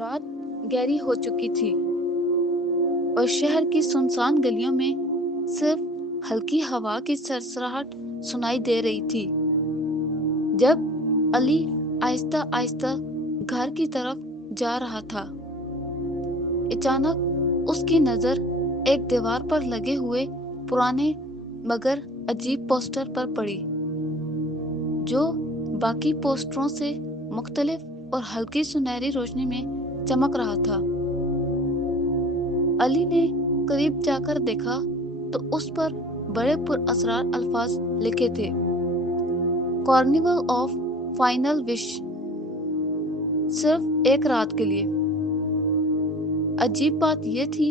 رات گہری ہو چکی تھی اور شہر کی سنسان گلیوں میں صرف ہلکی ہوا کی سرسراہٹ سنائی دے رہی تھی۔ جب علی آہستہ آہستہ گھر کی طرف جا رہا تھا، اچانک اس کی نظر ایک دیوار پر لگے ہوئے پرانے مگر عجیب پوسٹر پر پڑی، جو باقی پوسٹروں سے مختلف اور ہلکی سنہری روشنی میں چمک رہا تھا۔ علی نے قریب جا کر دیکھا تو اس پر بڑے پر اسرار الفاظ لکھے تھے: کارنیول آف فائنل وش، صرف ایک رات کے لیے۔ عجیب بات یہ تھی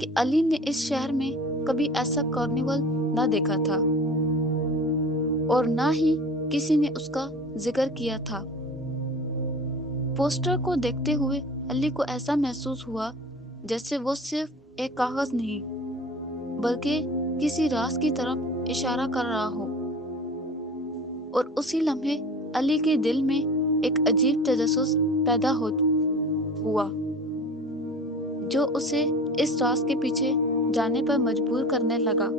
کہ علی نے اس شہر میں کبھی ایسا کارنیول نہ دیکھا تھا اور نہ ہی کسی نے اس کا ذکر کیا تھا۔ پوسٹر کو دیکھتے ہوئے علی کو ایسا محسوس ہوا جیسے وہ صرف ایک کاغذ نہیں بلکہ کسی راز کی طرف اشارہ کر رہا ہو، اور اسی لمحے علی کے دل میں ایک عجیب تجسس پیدا ہوا جو اسے اس راز کے پیچھے جانے پر مجبور کرنے لگا۔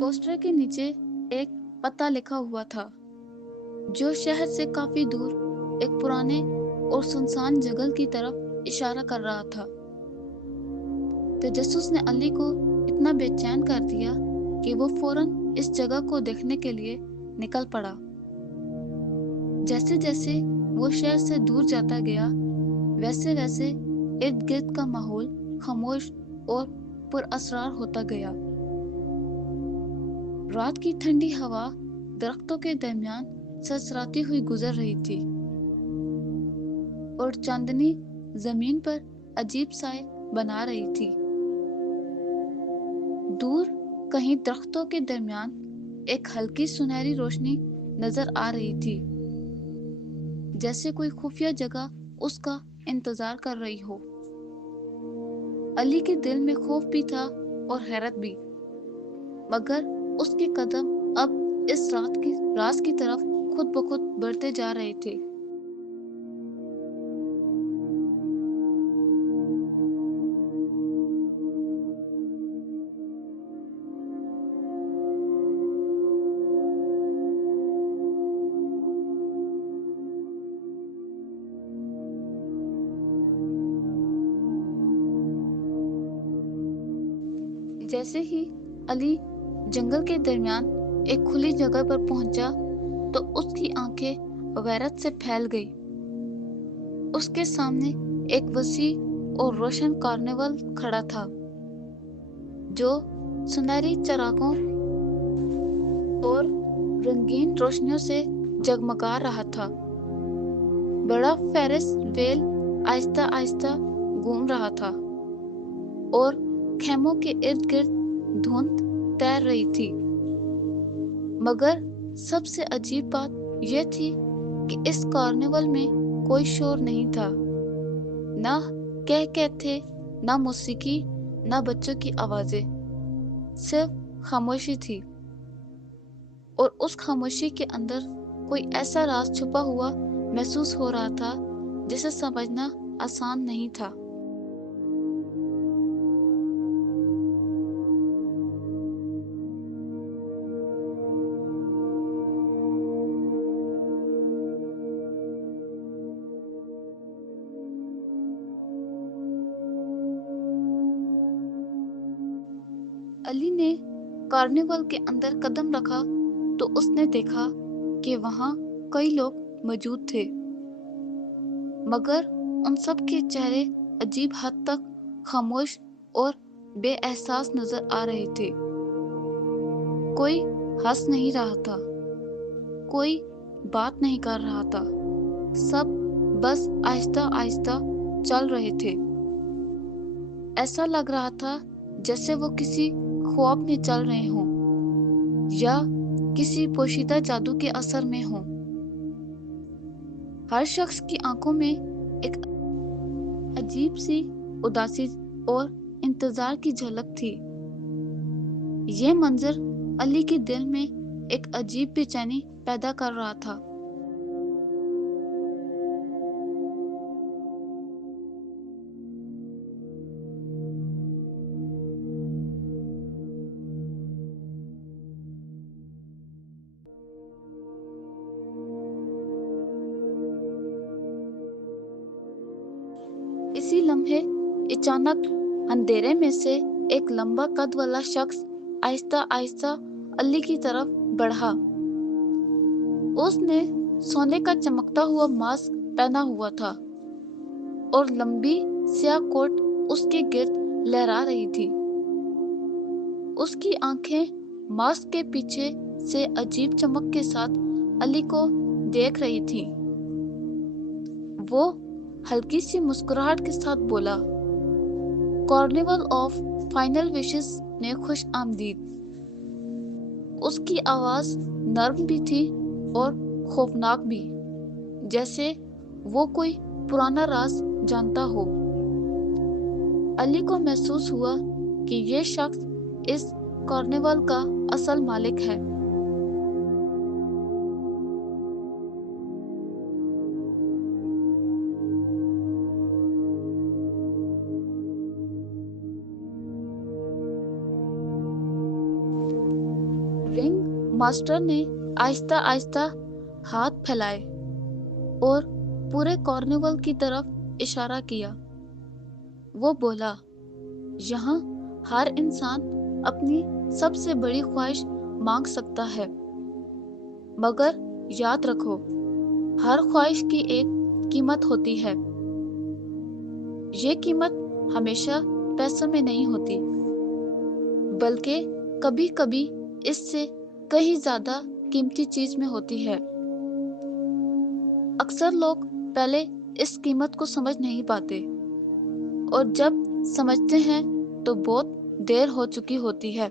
پوسٹر کے نیچے ایک پتہ لکھا ہوا تھا جو شہر سے کافی دور ایک پرانے اور سنسان جنگل کی طرف اشارہ کر رہا تھا۔ تجسس نے علی کو اتنا بے چین کر دیا کہ وہ فوراً اس جگہ کو دیکھنے کے لیے نکل پڑا۔ جیسے جیسے وہ شہر سے دور جاتا گیا، ویسے ویسے ارد گرد کا ماحول خاموش اور پر اسرار ہوتا گیا۔ رات کی ٹھنڈی ہوا درختوں کے درمیان سرسراتی ہوئی گزر رہی تھی اور چاندنی زمین پر عجیب سائے بنا رہی تھی۔ دور کہیں درختوں کے درمیان ایک ہلکی سنہری روشنی نظر آ رہی تھی، جیسے کوئی خفیہ جگہ اس کا انتظار کر رہی ہو۔ علی کے دل میں خوف بھی تھا اور حیرت بھی، مگر اس کے قدم اب اس راز کی طرف خود بخود بڑھتے جا رہے تھے۔ جیسے ہی علی جنگل کے درمیان ایک کھلی جگہ پر پہنچا تو اس کی آنکھیں حیرت سے پھیل گئی۔ اس کے سامنے ایک وسیع اور روشن کارنیول کھڑا تھا جو سنہری چراغوں اور رنگین روشنیوں سے جگمگا رہا تھا۔ بڑا فیرس ویل آہستہ آہستہ گھوم رہا تھا اور خیموں کے ارد گرد دھند تیر رہی تھی، مگر سب سے عجیب بات یہ تھی کہ اس کارنیول میں کوئی شور نہیں تھا، نہ کہکہے تھے، نہ موسیقی، نہ بچوں کی آوازیں، صرف خاموشی تھی، اور اس خاموشی کے اندر کوئی ایسا راز چھپا ہوا محسوس ہو رہا تھا جسے سمجھنا آسان نہیں تھا۔ علی نے کارنیول کے اندر قدم رکھا تو اس نے دیکھا کہ وہاں کئی لوگ موجود تھے، مگر ان سب کے چہرے عجیب حد تک خاموش اور بے احساس نظر آ رہے تھے۔ کوئی ہنس نہیں رہا تھا، کوئی بات نہیں کر رہا تھا، سب بس آہستہ آہستہ چل رہے تھے۔ ایسا لگ رہا تھا جیسے وہ کسی خواب میں چل رہے ہوں یا کسی پوشیدہ جادو کے اثر میں ہوں۔ हर शख्स की आंखों में एक अजीब सी उदासी और इंतजार की झलक थी। ये मंजर अली के दिल में एक अजीब बेचैनी पैदा कर रहा था। इसी लम्हे अचानक अंधेरे में से एक लंबा कद वाला शख्स आहिस्ता आहिस्ता अली की तरफ बढ़ा। उसने सोने का चमकता हुआ मास्क पहना हुआ था और लंबी स्याह कोट उसके गिर्द लहरा रही थी। उसकी आंखें मास्क के पीछे से अजीब चमक के साथ अली को देख रही थी। वो हल्की सी मुस्कुराहट के साथ बोला, कार्निवल ऑफ फाइनल विशेस ने खुश आमदीद। उसकी आवाज नर्म भी थी और खौफनाक भी, जैसे वो कोई पुराना राज जानता हो। अली को महसूस हुआ कि ये शख्स इस कार्निवल का असल मालिक है। रिंग मास्टर ने आहिस्ता आहिस्ता हाथ फैलाए और पूरे कार्निवल की तरफ इशारा किया। वो बोला, यहाँ हर इंसान अपनी सबसे बड़ी ख्वाहिश मांग सकता है, मगर याद रखो, हर ख्वाहिश की एक कीमत होती है। ये कीमत हमेशा पैसों में नहीं होती, बल्कि कभी-कभी इससे कहीं ज्यादा कीमती चीज में होती है। अक्सर लोग पहले इस कीमत को समझ नहीं पाते, और जब समझते हैं तो बहुत देर हो चुकी होती है।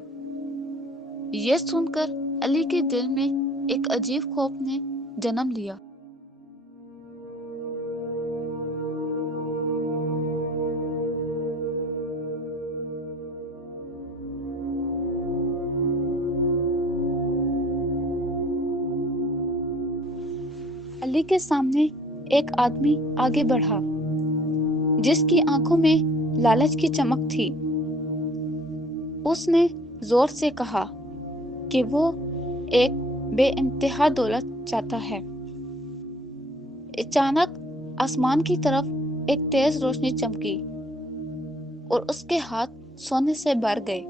ये सुनकर अली के दिल में एक अजीब खौफ ने जन्म लिया। अली के सामने एक आदमी आगे बढ़ा, जिसकी आंखों में लालच की चमक थी। उसने जोर से कहा कि वो एक बेइंतहा दौलत चाहता है। अचानक आसमान की तरफ एक तेज रोशनी चमकी और उसके हाथ सोने से भर गए।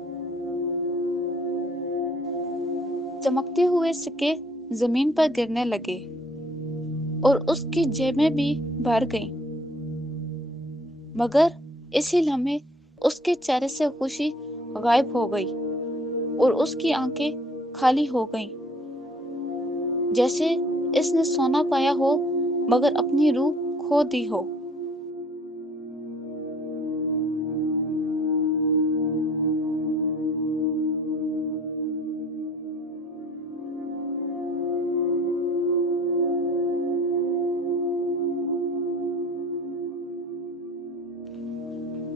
चमकते हुए सिक्के जमीन पर गिरने लगे और उसकी जेबें भी भर गईं। मगर इसी लम्हे उसके चेहरे से खुशी गायब हो गई और उसकी आंखें खाली हो गईं, जैसे इसने सोना पाया हो मगर अपनी रूह खो दी हो।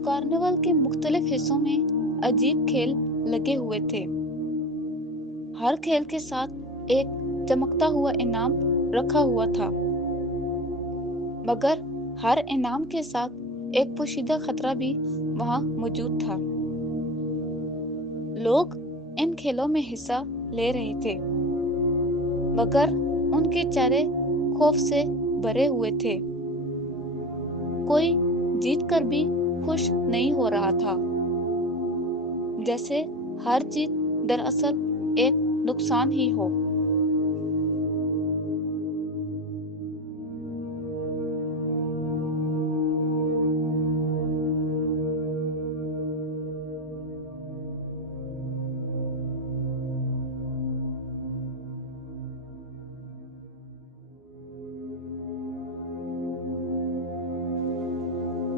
कार्निवल के मुख्तलिफ हिस्सों में अजीब खेल लगे हुए थे। हर खेल के साथ एक चमकता हुआ इनाम रखा हुआ था, मगर हर इनाम के साथ एक पोशीदा खतरा भी वहां मौजूद था। लोग इन खेलों में हिस्सा ले रहे थे, मगर उनके चेहरे खौफ से भरे हुए थे। कोई जीतकर भी खुश नहीं हो रहा था, जैसे हर जीत दरअसल एक नुकसान ही हो।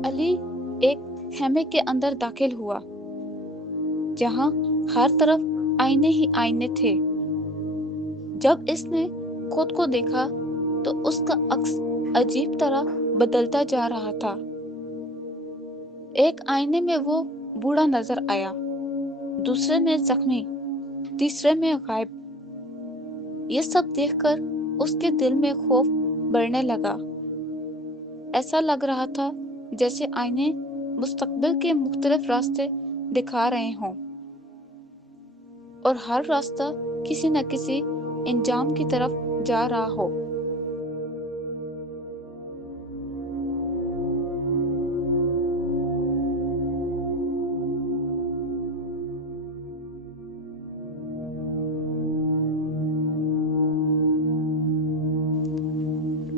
अली एक खेमे के अंदर दाखिल हुआ, जहां हर तरफ आईने ही आईने थे। जब इसने खुद को देखा तो उसका अक्स अजीब तरह बदलता जा रहा था। एक आईने में वो बूढ़ा नजर आया, दूसरे में जख्मी, तीसरे में गायब। ये सब देखकर उसके दिल में खौफ बढ़ने लगा। ऐसा लग रहा था जैसे आईने मुस्तकबिल के मुख्तलिफ रास्ते दिखा रहे हों और हर रास्ता किसी न किसी अंजाम की तरफ जा रहा हो।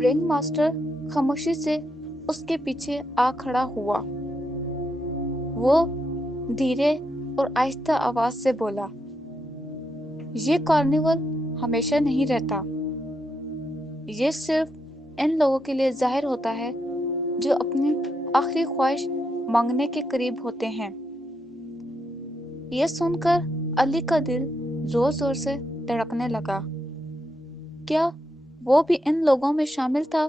रिंग मास्टर खामोशी से उसके पीछे आ खड़ा हुआ। वो धीरे और आहिस्ता आवाज से बोला, ये कार्निवल हमेशा नहीं रहता। ये सिर्फ इन लोगों के लिए जाहिर होता है जो अपनी आखिरी ख्वाहिश मांगने के करीब होते हैं। यह सुनकर अली का दिल जोर जोर से धड़कने लगा। क्या वो भी इन लोगों में शामिल था?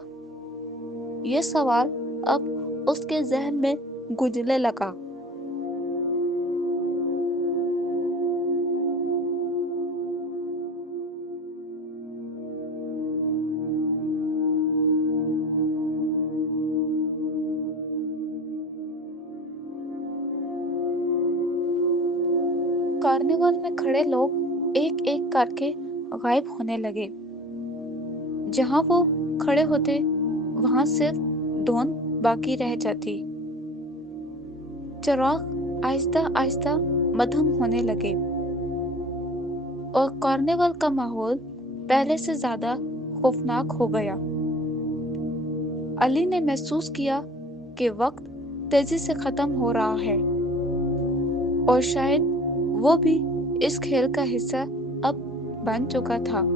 यह सवाल अब उसके जहन में गूंजने लगा। कार्निवल में खड़े लोग एक एक करके गायब होने लगे। जहां वो खड़े होते वहां सिर्फ धुंध बाकी रह जाती। चिराग आहिस्ता आहिस्ता मद्धम होने लगे और कार्निवल का माहौल पहले से ज्यादा खौफनाक हो गया। अली ने महसूस किया कि वक्त तेजी से खत्म हो रहा है और शायद वो भी इस खेल का हिस्सा अब बन चुका था।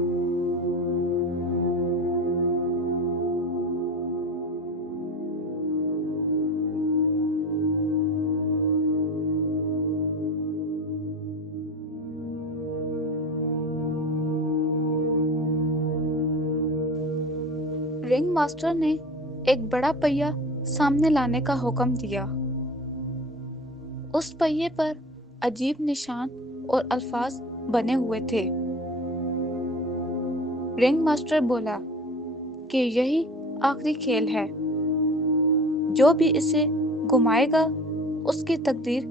रिंग मास्टर ने एक बड़ा पहिया सामने लाने का हुक्म दिया। उस पहिए पर अजीब निशान और अल्फाज बने हुए थे। रिंग मास्टर बोला कि यही आखिरी खेल है। जो भी इसे घुमाएगा उसकी तकदीर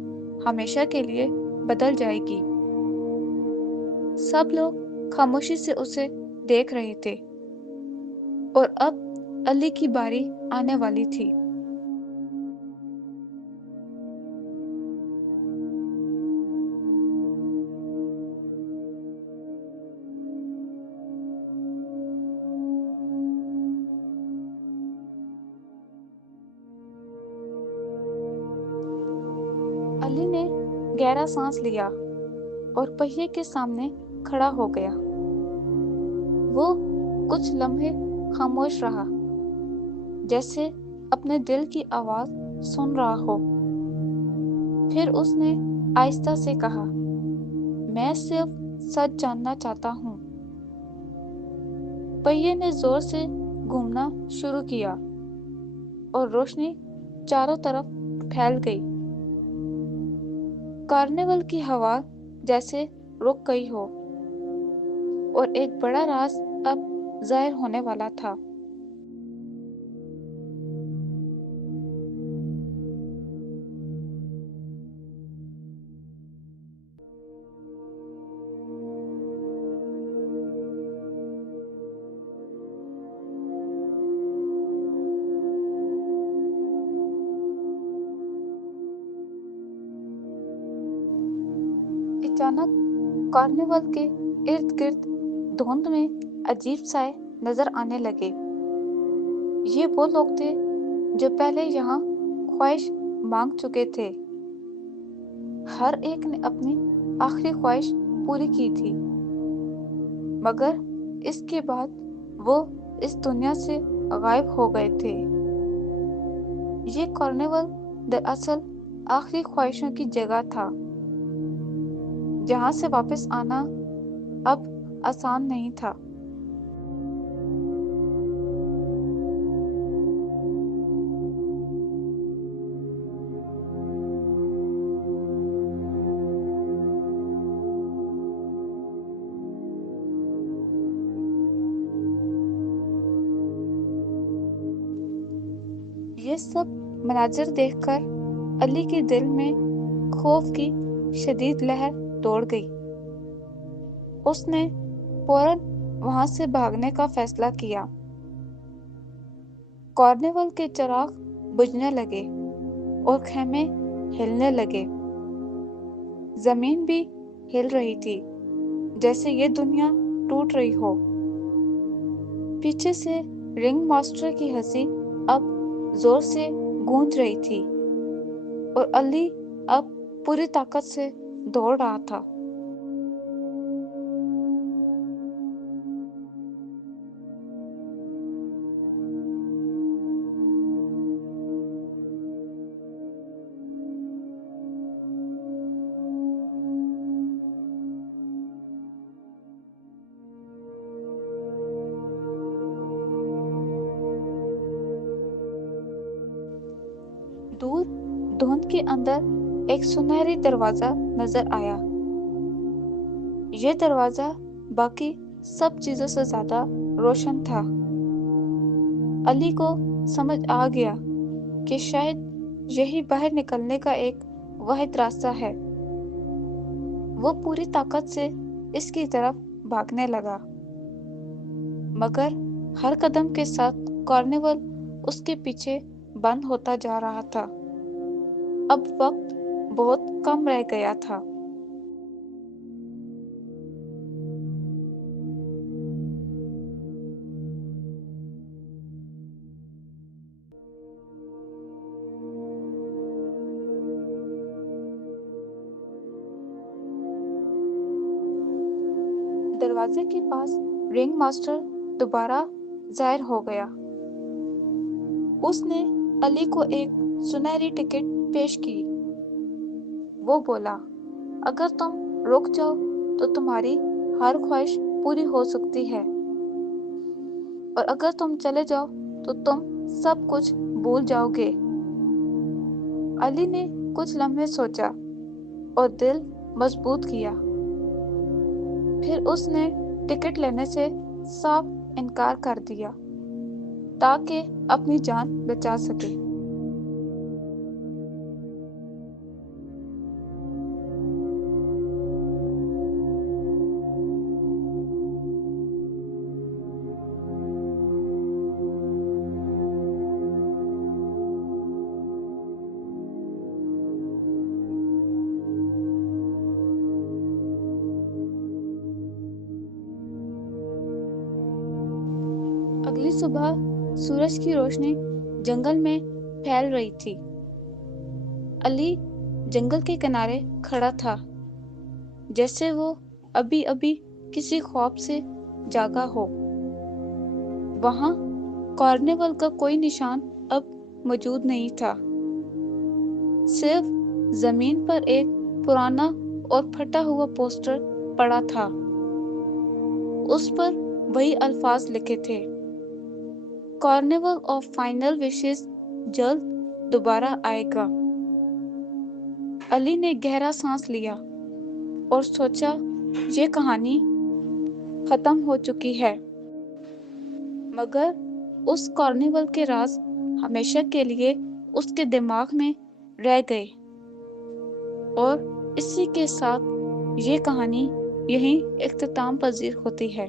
हमेशा के लिए बदल जाएगी। सब लोग खामोशी से उसे देख रहे थे और अब अली की बारी आने वाली थी। अली ने गहरा सांस लिया और पहिए के सामने खड़ा हो गया। वो कुछ लम्हे खामोश रहा, जैसे अपने दिल की आवाज सुन रहा हो। फिर उसने आहिस्ता से कहा, मैं सिर्फ सच जानना चाहता हूँ। पहिए ने जोर से घूमना शुरू किया और रोशनी चारों तरफ फैल गई। कार्निवल की हवा जैसे रुक गई हो और एक बड़ा राज अब जाहिर होने वाला था। अचानक कार्निवल के इर्द गिर्द धुंध में अजीब साए नजर आने लगे। ये वो लोग थे जो पहले यहाँ ख्वाहिश मांग चुके थे। हर एक ने अपनी आखिरी ख्वाहिश पूरी की थी, मगर इसके बाद वो इस दुनिया से गायब हो गए थे। ये कार्निवल दरअसल आखिरी ख्वाहिशों की जगह था, जहां से वापस आना अब आसान नहीं था। یہ سب مناظر دیکھ کر علی کے دل میں خوف کی شدید لہر دوڑ گئی۔ اس نے فوراً وہاں سے بھاگنے کا فیصلہ کیا۔ کارنیول کے چراغ بجھنے لگے اور خیمے ہلنے لگے۔ زمین بھی ہل رہی تھی جیسے یہ دنیا ٹوٹ رہی ہو۔ پیچھے سے رنگ ماسٹر کی ہنسی اب زور سے گونج رہی تھی اور علی اب پوری طاقت سے دوڑ رہا تھا۔ دور دھند کے اندر ایک سنہری دروازہ نظر آیا۔ یہ دروازہ باقی سب چیزوں سے زیادہ روشن تھا۔ علی کو سمجھ آ گیا کہ شاید یہی باہر نکلنے کا ایک واحد راستہ ہے۔ وہ پوری طاقت سے اس کی طرف بھاگنے لگا، مگر ہر قدم کے ساتھ کارنیول اس کے پیچھے بند ہوتا جا رہا تھا۔ اب وقت بہت کم رہ گیا تھا۔ دروازے کے پاس رنگ ماسٹر دوبارہ ظاہر ہو گیا۔ اس نے علی کو ایک سنہری ٹکٹ پیش کی۔ وہ بولا، اگر تم رک جاؤ تو تمہاری ہر خواہش پوری ہو سکتی ہے، اور اگر تم چلے جاؤ تو تم سب کچھ بھول جاؤ گے۔ علی نے کچھ لمحے سوچا اور دل مضبوط کیا۔ پھر اس نے ٹکٹ لینے سے صاف انکار کر دیا تاکہ اپنی جان بچا سکے۔ اگلی صبح سورج کی روشنی جنگل میں پھیل رہی تھی۔ علی جنگل کے کنارے کھڑا تھا، جیسے وہ ابھی ابھی کسی خواب سے جاگا ہو۔ وہاں کارنیول کا کوئی نشان اب موجود نہیں تھا، صرف زمین پر ایک پرانا اور پھٹا ہوا پوسٹر پڑا تھا۔ اس پر وہی الفاظ لکھے تھے، کارنیول آف فائنل وشز جلد دوبارہ آئے گا۔ علی نے گہرا سانس لیا اور سوچا، یہ کہانی ختم ہو چکی ہے، مگر اس کارنیول کے راز ہمیشہ کے لیے اس کے دماغ میں رہ گئے، اور اسی کے ساتھ یہ کہانی یہیں اختتام پذیر ہوتی ہے۔